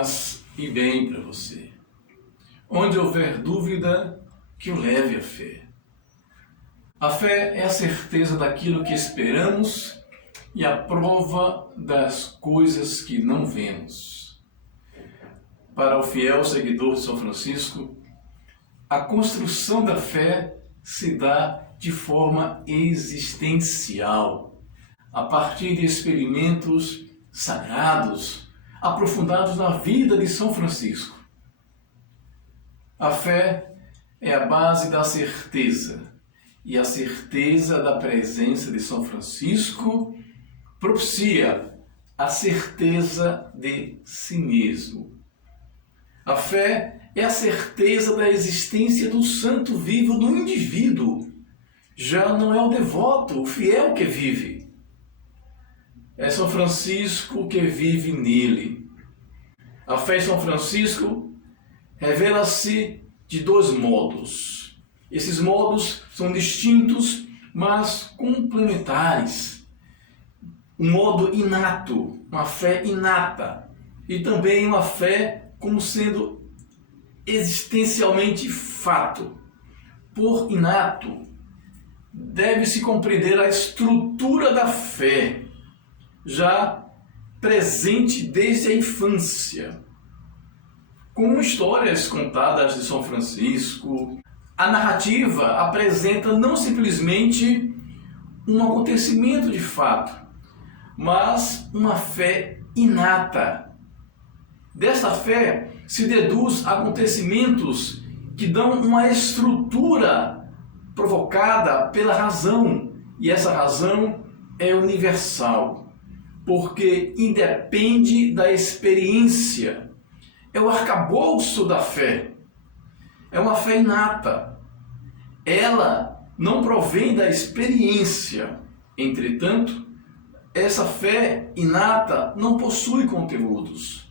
Paz e bem para você. Onde houver dúvida, que o leve a fé. A fé é a certeza daquilo que esperamos e a prova das coisas que não vemos. Para o fiel seguidor de São Francisco, a construção da fé se dá de forma existencial, a partir de experimentos sagrados, aprofundados na vida de São Francisco. A fé é a base da certeza, e a certeza da presença de São Francisco propicia a certeza de si mesmo. A fé é a certeza da existência do santo vivo do indivíduo. Já não é o devoto, o fiel que vive. É São Francisco que vive nele. A fé em São Francisco revela-se de dois modos. Esses modos são distintos, mas complementares. Um modo inato, uma fé inata, e também uma fé como sendo existencialmente fato. Por inato, deve-se compreender a estrutura da fé, já presente desde a infância. Com histórias contadas de São Francisco, a narrativa apresenta não simplesmente um acontecimento de fato, mas uma fé inata. Desta fé se deduz acontecimentos que dão uma estrutura provocada pela razão, e essa razão é universal, porque independe da experiência. É o arcabouço da fé. É uma fé inata. Ela não provém da experiência. Entretanto, essa fé inata não possui conteúdos.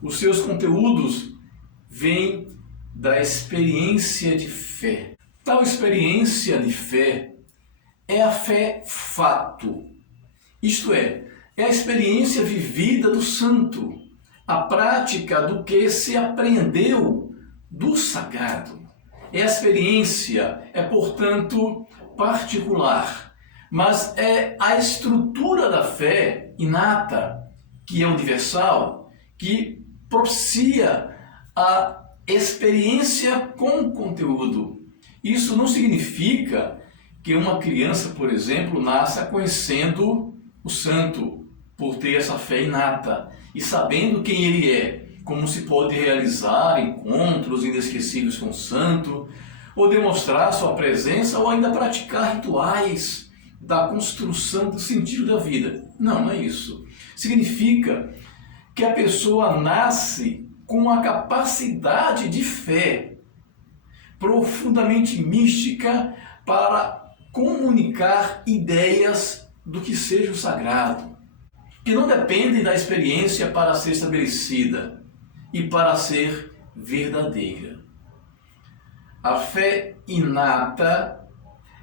Os seus conteúdos vêm da experiência de fé. Tal experiência de fé é a fé fato. Isto é a experiência vivida do santo, a prática do que se aprendeu do sagrado. É a experiência, portanto, particular, mas é a estrutura da fé inata, que é universal, que propicia a experiência com conteúdo. Isso não significa que uma criança, por exemplo, nasça conhecendo o santo, por ter essa fé inata e sabendo quem ele é, como se pode realizar encontros inesquecíveis com o santo, ou demonstrar sua presença, ou ainda praticar rituais da construção do sentido da vida. Não, não é isso. Significa que a pessoa nasce com uma capacidade de fé profundamente mística para comunicar ideias do que seja o sagrado, que não dependem da experiência para ser estabelecida e para ser verdadeira. A fé inata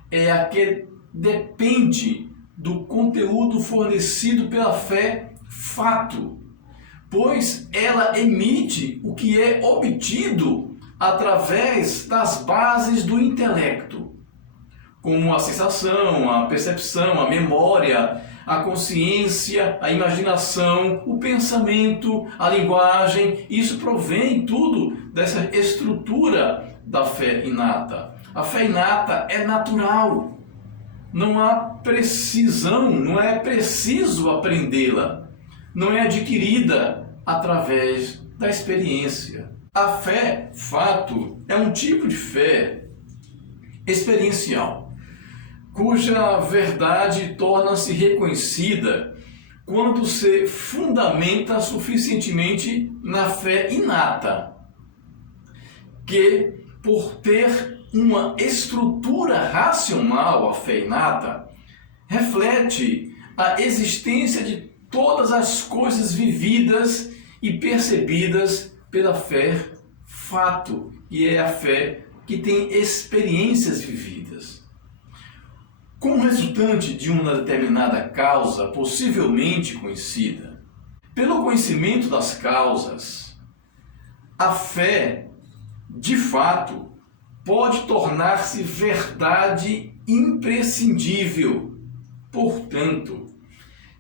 é a que depende do conteúdo fornecido pela fé fato, pois ela emite o que é obtido através das bases do intelecto, como a sensação, a percepção, a memória, a consciência, a imaginação, o pensamento, a linguagem. Isso provém tudo dessa estrutura da fé inata. A fé inata é natural. Não há precisão, não é preciso aprendê-la. Não é adquirida através da experiência. A fé, fato, é um tipo de fé experiencial, cuja verdade torna-se reconhecida quando se fundamenta suficientemente na fé inata, que, por ter uma estrutura racional, a fé inata, reflete a existência de todas as coisas vividas e percebidas pela fé fato, que é a fé que tem experiências vividas. Como resultante de uma determinada causa possivelmente conhecida, pelo conhecimento das causas, A fé, de fato, pode tornar-se verdade imprescindível. Portanto,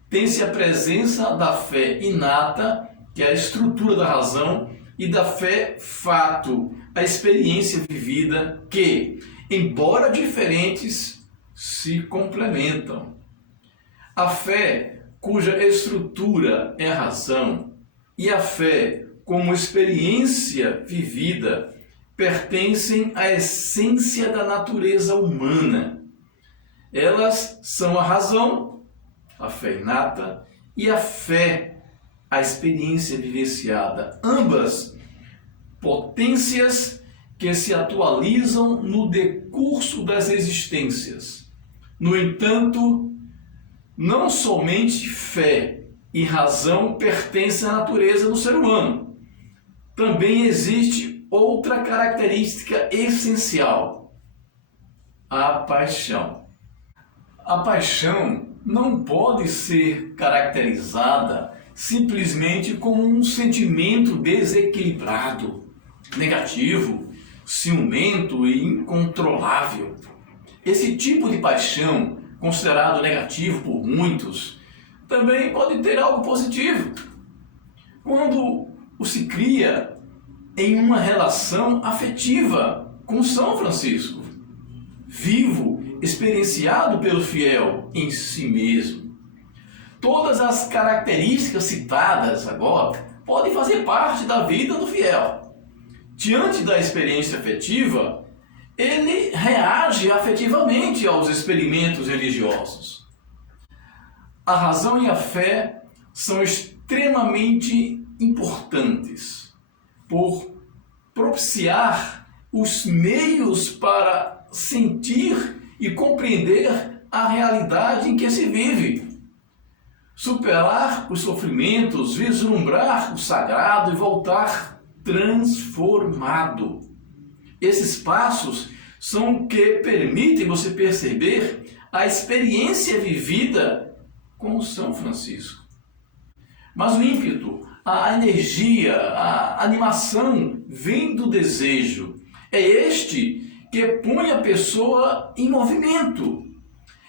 tem-se a presença da fé inata, que é a estrutura da razão, e da fé fato, a experiência vivida, que, embora diferentes, se complementam. A fé, cuja estrutura é a razão, e a fé, como experiência vivida, pertencem à essência da natureza humana. Elas são a razão, a fé inata, e a fé, a experiência vivenciada. Ambas potências que se atualizam no decurso das existências. No entanto, não somente fé e razão pertencem à natureza do ser humano. Também existe outra característica essencial: a paixão. A paixão não pode ser caracterizada simplesmente como um sentimento desequilibrado, negativo, ciumento e incontrolável. Esse tipo de paixão, considerado negativo por muitos, também pode ter algo positivo. Quando o se cria em uma relação afetiva com São Francisco, vivo, experienciado pelo fiel em si mesmo. Todas as características citadas agora podem fazer parte da vida do fiel. Diante da experiência afetiva, ele reage afetivamente aos experimentos religiosos. A razão e a fé são extremamente importantes por propiciar os meios para sentir e compreender a realidade em que se vive. Superar os sofrimentos, vislumbrar o sagrado e voltar transformado. Esses passos são o que permitem você perceber a experiência vivida com São Francisco. Mas o ímpeto, a energia, a animação vem do desejo. É este que põe a pessoa em movimento.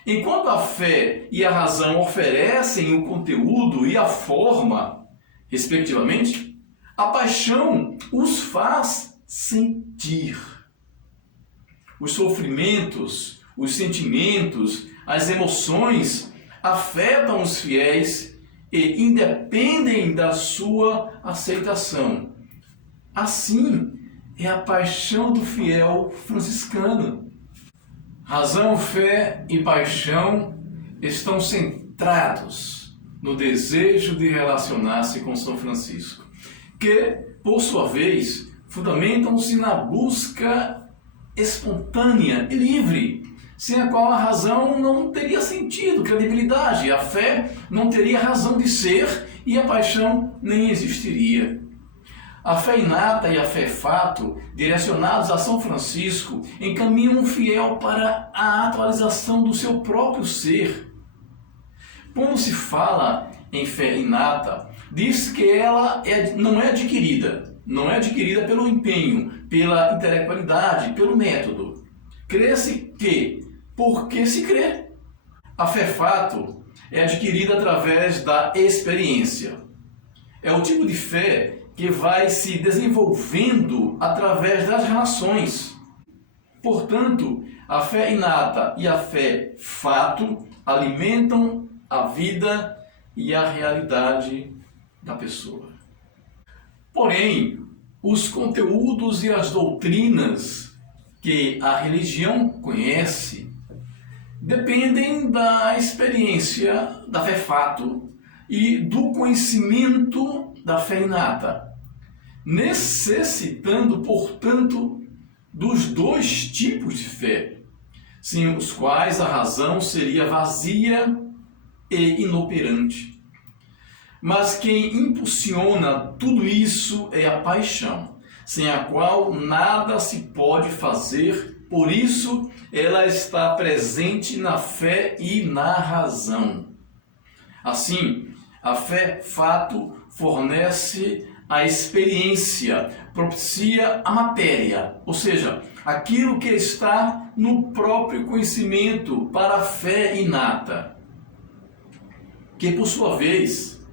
Enquanto a fé e a razão oferecem o conteúdo e a forma, respectivamente, a paixão os faz sentir. Os sofrimentos, os sentimentos, as emoções afetam os fiéis e independem da sua aceitação. Assim é a paixão do fiel franciscano. Razão, fé e paixão estão centrados no desejo de relacionar-se com São Francisco, que, por sua vez, fundamentam-se na busca espontânea e livre, sem a qual a razão não teria sentido, credibilidade, a fé não teria razão de ser e a paixão nem existiria. A fé inata e a fé fato, direcionados a São Francisco, encaminham o fiel para a atualização do seu próprio ser. Quando se fala em fé inata, diz que ela não é adquirida pelo empenho, pela intelectualidade, pelo método. Crê-se que, porque se crê. A fé fato é adquirida através da experiência. É o tipo de fé que vai se desenvolvendo através das relações. Portanto, a fé inata e a fé fato alimentam a vida e a realidade da pessoa. Porém, os conteúdos e as doutrinas que a religião conhece dependem da experiência da fé fato e do conhecimento da fé inata, necessitando, portanto, dos dois tipos de fé, sem os quais a razão seria vazia e inoperante. Mas quem impulsiona tudo isso é a paixão, sem a qual nada se pode fazer, por isso ela está presente na fé e na razão. Assim, a fé fato fornece a experiência, propicia a matéria, ou seja, aquilo que está no próprio conhecimento para a fé inata, que por sua vez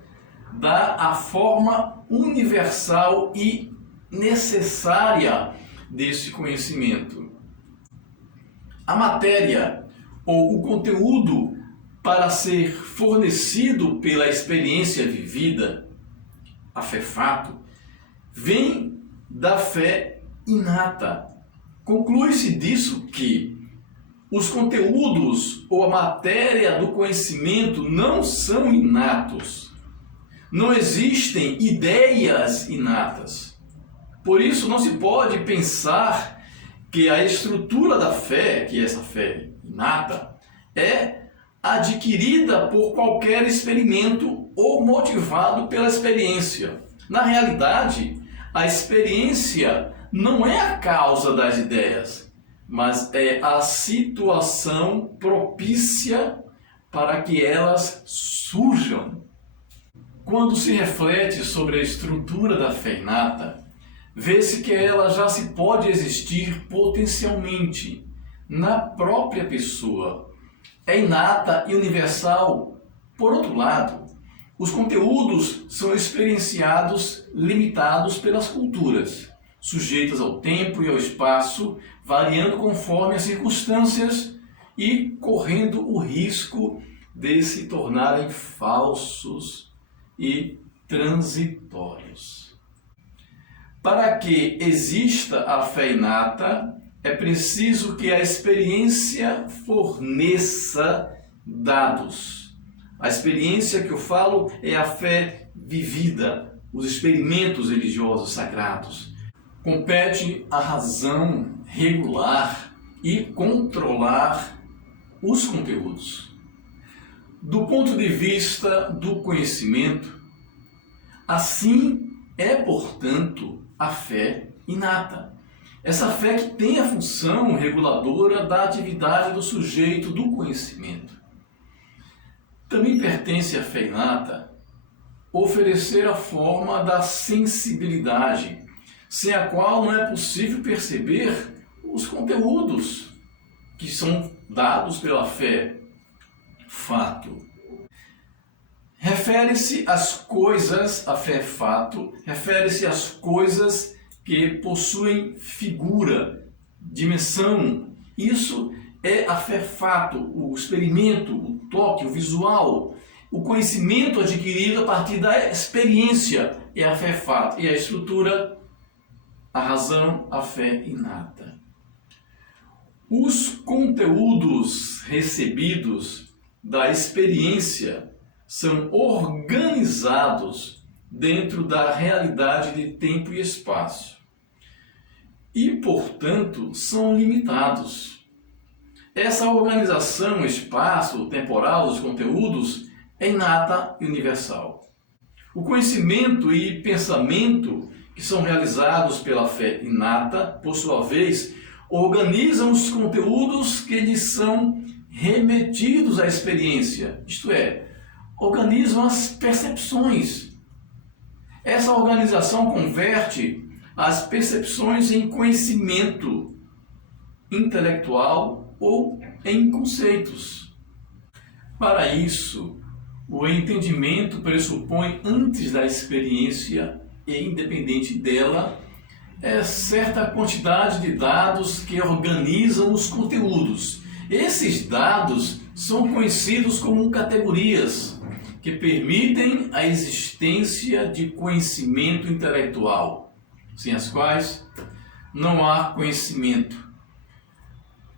dá a forma universal e necessária desse conhecimento. A matéria ou o conteúdo para ser fornecido pela experiência vivida, a fé-fato, vem da fé inata. Conclui-se disso que os conteúdos ou a matéria do conhecimento não são inatos. Não existem ideias inatas. Por isso não se pode pensar que a estrutura da fé, que é essa fé inata, é adquirida por qualquer experimento ou motivado pela experiência. Na realidade, a experiência não é a causa das ideias, mas é a situação propícia para que elas surjam. Quando se reflete sobre a estrutura da fé inata, vê-se que ela já se pode existir potencialmente na própria pessoa. É inata e universal. Por outro lado, os conteúdos são experienciados limitados pelas culturas, sujeitas ao tempo e ao espaço, variando conforme as circunstâncias e correndo o risco de se tornarem falsos e transitórios. Para que exista a fé inata, é preciso que a experiência forneça dados. A experiência que eu falo é a fé vivida, os experimentos religiosos sagrados. Compete à razão regular e controlar os conteúdos. Do ponto de vista do conhecimento, assim é, portanto, a fé inata. Essa fé que tem a função reguladora da atividade do sujeito do conhecimento. Também pertence à fé inata oferecer a forma da sensibilidade, sem a qual não é possível perceber os conteúdos que são dados pela fé fato. Refere-se às coisas, a fé fato, refere-se às coisas que possuem figura, dimensão. Isso é a fé fato, o experimento, o toque, o visual, o conhecimento adquirido a partir da experiência é a fé fato. E a estrutura, a razão, a fé inata. Os conteúdos recebidos da experiência são organizados dentro da realidade de tempo e espaço e, portanto, são limitados. Essa organização espaço-temporal dos conteúdos é inata e universal. O conhecimento e pensamento que são realizados pela fé inata, por sua vez, organizam os conteúdos que lhes são remetidos à experiência, isto é, organizam as percepções. Essa organização converte as percepções em conhecimento intelectual ou em conceitos. Para isso, o entendimento pressupõe, antes da experiência e independente dela, certa quantidade de dados que organizam os conteúdos. Esses dados são conhecidos como categorias, que permitem a existência de conhecimento intelectual, sem as quais não há conhecimento.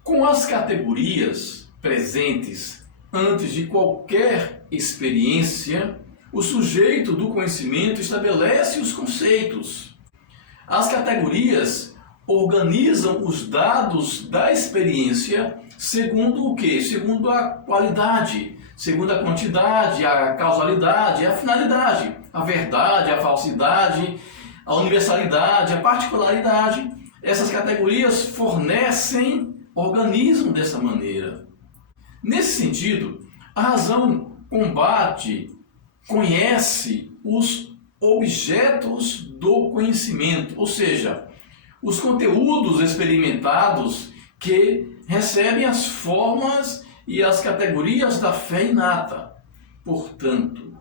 Com as categorias presentes antes de qualquer experiência, o sujeito do conhecimento estabelece os conceitos. As categorias organizam os dados da experiência segundo o quê? Segundo a qualidade, segundo a quantidade, a causalidade, a finalidade, a verdade, a falsidade, a universalidade, a particularidade. Essas categorias fornecem, organizam dessa maneira. Nesse sentido, a razão combate, conhece os objetos do conhecimento, ou seja, os conteúdos experimentados que recebem as formas e as categorias da fé inata. Portanto,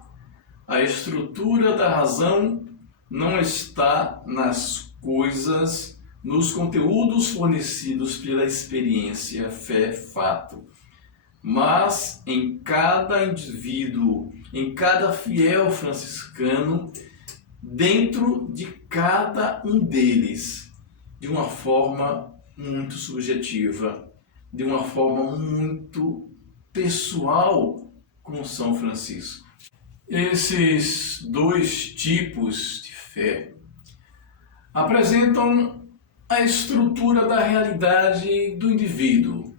a estrutura da razão não está nas coisas, nos conteúdos fornecidos pela experiência fé-fato, mas em cada indivíduo, em cada fiel franciscano, dentro de cada um deles, de uma forma muito subjetiva, de uma forma muito pessoal com São Francisco. Esses dois tipos de fé apresentam a estrutura da realidade do indivíduo.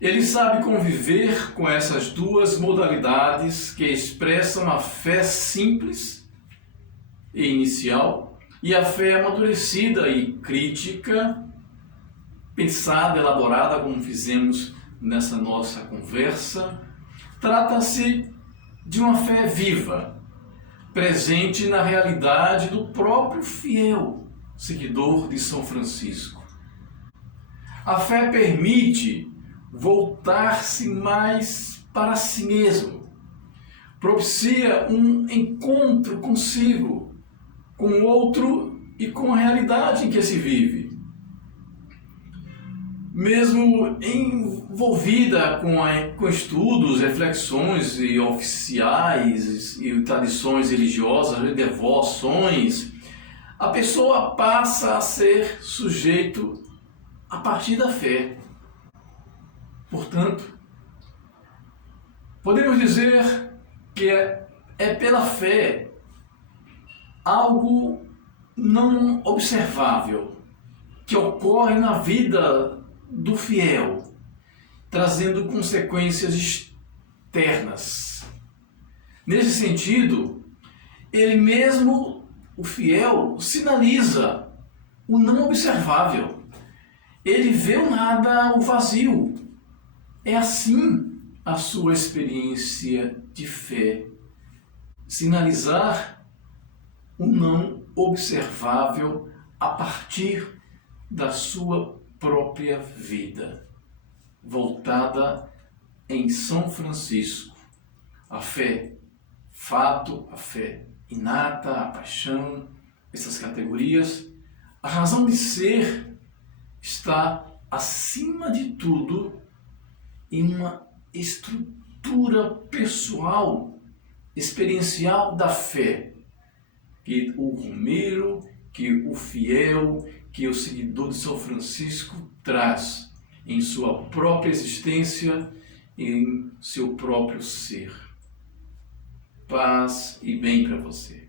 Ele sabe conviver com essas duas modalidades que expressam a fé simples e inicial e a fé amadurecida e crítica, pensada, elaborada, como fizemos nessa nossa conversa. Trata-se de uma fé viva, presente na realidade do próprio fiel seguidor de São Francisco. A fé permite voltar-se mais para si mesmo, propicia um encontro consigo, com o outro e com a realidade em que se vive. Mesmo envolvida com estudos, reflexões e oficiais e tradições religiosas, devoções, a pessoa passa a ser sujeito a partir da fé. Portanto, podemos dizer que é pela fé algo não observável que ocorre na vida do fiel, trazendo consequências externas. Nesse sentido, ele mesmo, o fiel, sinaliza o não observável. Ele vê o nada, o vazio. É assim a sua experiência de fé. Sinalizar o não observável a partir da sua própria vida, voltada em São Francisco. A fé fato, a fé inata, a paixão, essas categorias, a razão de ser está acima de tudo em uma estrutura pessoal, experiencial da fé, que o romeiro, que o fiel, que o seguidor de São Francisco traz em sua própria existência e em seu próprio ser. Paz e bem para você.